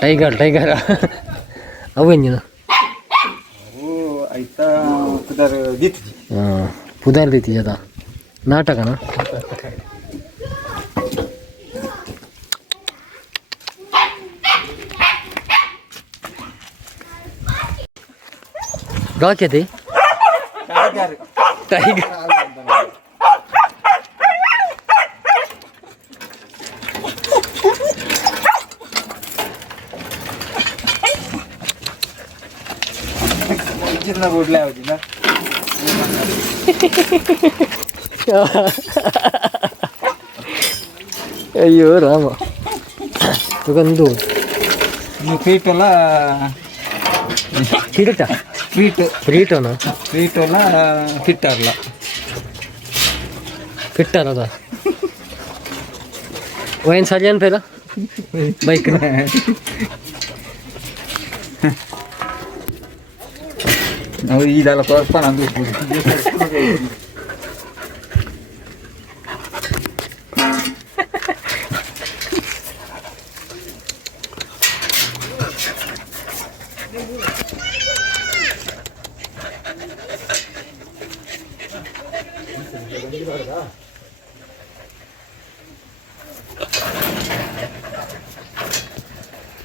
tiger ಅವೇನು ಆಯ್ತಾ ಪುದಾರ್ ದೀತಿ ಅದ ನಾಟಕನ ಗಾಕ್ಯತಿ ಟೈಗರ್ जितना बोडला होती ना ಅಯ್ಯೋ ರಾಮ ತಗೊಂಡು ಸ್ವೀಟ್ ಎಲ್ಲ ಫ್ರೀಟೋನ ಸ್ವೀಟ್ ಎಲ್ಲ ಫಿಟ್ಟಾಗಲ್ಲ ಫಿಟ್ಟಾರದ ವೈನ್ ಸಾಲಿಯನ್ ಪೇಲ ಬೈಕ್ ನಾವು ಇದೆಲ್ಲ ತೋರ್ಪ ನಂದು